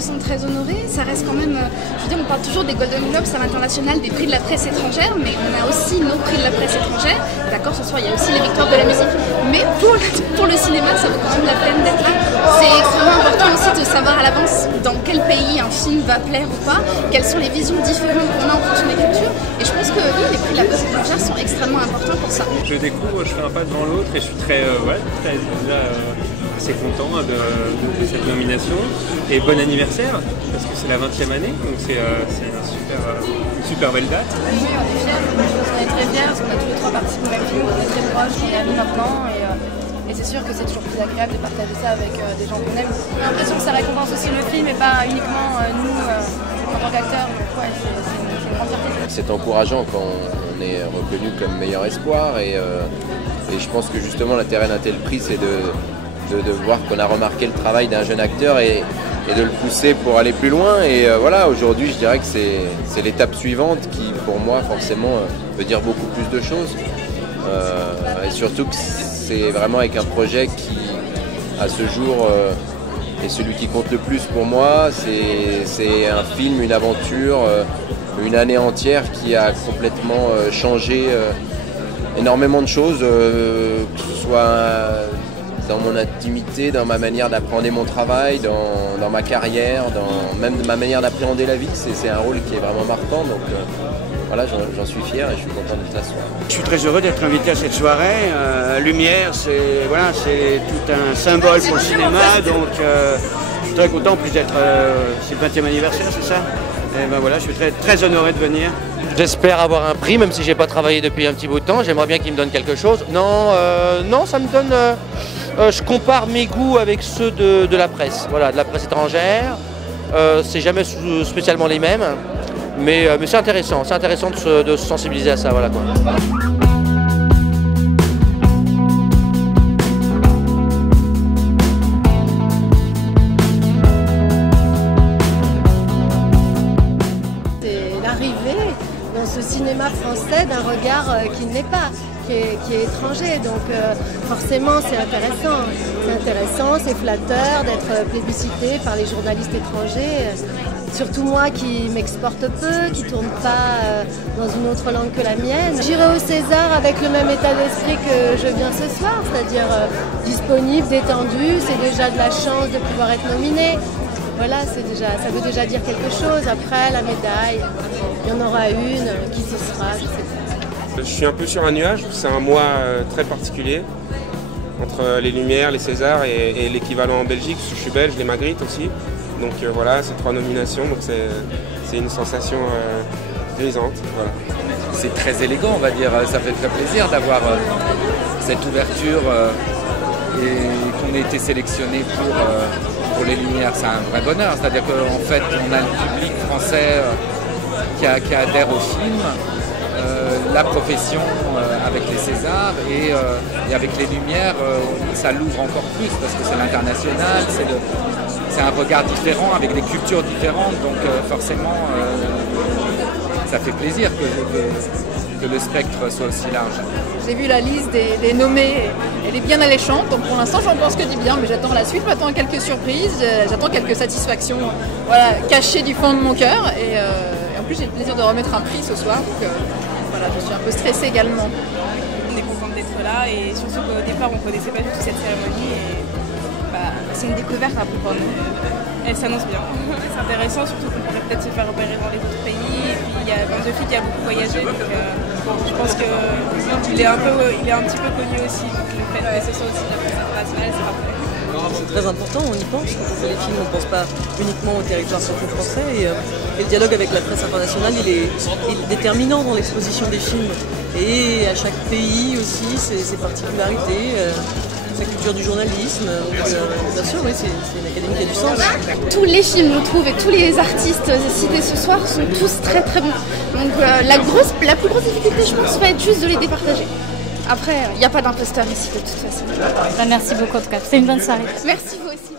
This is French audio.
me sens très honorée. Ça reste quand même, je veux dire, on parle toujours des Golden Globes à l'international, des prix de la presse étrangère, mais on a aussi nos prix de la presse étrangère. D'accord, ce soir il y a aussi les victoires de la musique, mais pour le cinéma, ça vaut quand même la peine d'être là. C'est extrêmement important aussi de savoir à l'avance dans quel pays un film va plaire ou pas, quelles sont les visions différentes qu'on a en fonction des cultures. Et je pense que oui, les prix de la presse étrangère sont extrêmement importants pour ça. Je découvre, je fais un pas devant l'autre et je suis très assez content de cette nomination. Et bon anniversaire, parce que c'est la 20e année, donc c'est une super belle date. Oui, on est fiers, je pense qu'on est très fiers, parce qu'on a tous les trois participé au même film, on est très proches, on est amis maintenant, et c'est sûr que c'est toujours plus agréable de partager ça avec des gens qu'on aime. J'ai l'impression que ça récompense aussi le film et pas uniquement nous en tant qu'acteurs, donc ouais, c'est une grande fierté. C'est encourageant quand on est reconnu comme meilleur espoir et je pense que justement l'intérêt d'un tel prix c'est de voir qu'on a remarqué le travail d'un jeune acteur et de le pousser pour aller plus loin. Et voilà, aujourd'hui je dirais que c'est l'étape suivante qui pour moi forcément veut dire beaucoup plus de choses. Et surtout que c'est vraiment avec un projet qui à ce jour est celui qui compte le plus pour moi. C'est un film, une aventure, une année entière qui a complètement changé énormément de choses, que ce soit dans mon intimité, dans ma manière d'appréhender mon travail, dans ma carrière, même de ma manière d'appréhender la vie. C'est un rôle qui est vraiment marquant, donc voilà, j'en suis fier et je suis content d'être là ce soir. Je suis très heureux d'être invité à cette soirée. Lumière, c'est tout un symbole pour le cinéma, donc je suis très content en plus d'être, c'est le 20e anniversaire, c'est ça? Et ben voilà, je suis très honoré de venir. J'espère avoir un prix, même si j'ai pas travaillé depuis un petit bout de temps. J'aimerais bien qu'il me donne quelque chose. Non, ça me donne... je compare mes goûts avec ceux de la presse, voilà, de la presse étrangère. C'est jamais spécialement les mêmes, mais c'est intéressant. C'est intéressant de se sensibiliser à ça, voilà quoi. L'arrivée dans ce cinéma français d'un regard qui n'est pas, qui est étranger. Donc forcément c'est intéressant. C'est intéressant, c'est flatteur d'être plébiscité par les journalistes étrangers. Surtout moi qui m'exporte peu, qui ne tourne pas dans une autre langue que la mienne. J'irai au César avec le même état d'esprit que je viens ce soir, c'est-à-dire disponible, détendu. C'est déjà de la chance de pouvoir être nominé. Voilà, ça veut déjà dire quelque chose. Après, la médaille, il y en aura une, qui ce sera, je sais pas. Je suis un peu sur un nuage, c'est un mois très particulier, entre les Lumières, les Césars et l'équivalent en Belgique, parce que je suis belge, les Magritte aussi. Donc voilà, c'est 3 nominations, donc c'est une sensation grisante. Voilà. C'est très élégant, on va dire, ça fait très plaisir d'avoir cette ouverture et qu'on ait été sélectionné pour les Lumières, c'est un vrai bonheur. C'est-à-dire qu'en fait, on a le public français qui adhère au film, la profession avec les Césars et avec les Lumières, ça l'ouvre encore plus parce que c'est l'international, c'est un regard différent avec des cultures différentes, donc forcément ça fait plaisir que le spectre soit aussi large. J'ai vu la liste des nommés, elle est bien alléchante, donc pour l'instant j'en pense que du bien, mais j'attends la suite, j'attends quelques surprises, j'attends quelques satisfactions voilà, cachées du fond de mon cœur, et en plus j'ai le plaisir de remettre un prix ce soir, donc voilà, je suis un peu stressée également. On est contente d'être là, et surtout qu'au départ on ne connaissait pas du tout cette cérémonie, et c'est une découverte un peu pour nous. Elle s'annonce bien. C'est intéressant, surtout qu'on pourrait peut-être se faire repérer dans les autres pays. Et puis il y a Benzofi qui a beaucoup voyagé, donc je pense qu'il est un petit peu connu aussi. Donc le fait que ce soit aussi de la presse internationale, c'est parfait. C'est très important, on y pense. Quand on fait les films, on ne pense pas uniquement au territoire franco-français. Et le dialogue avec la presse internationale, il est déterminant dans l'exposition des films. Et à chaque pays aussi, ses particularités. La culture du journalisme, bien sûr, oui, c'est une académie qui a du sens. Tous les films, je trouve, et tous les artistes cités ce soir sont tous très très bons. Donc la plus grosse difficulté, je pense, va être juste de les départager. Après, il n'y a pas d'imposteur ici de toute façon. Merci beaucoup en tout cas, c'est une bonne soirée. Merci vous aussi.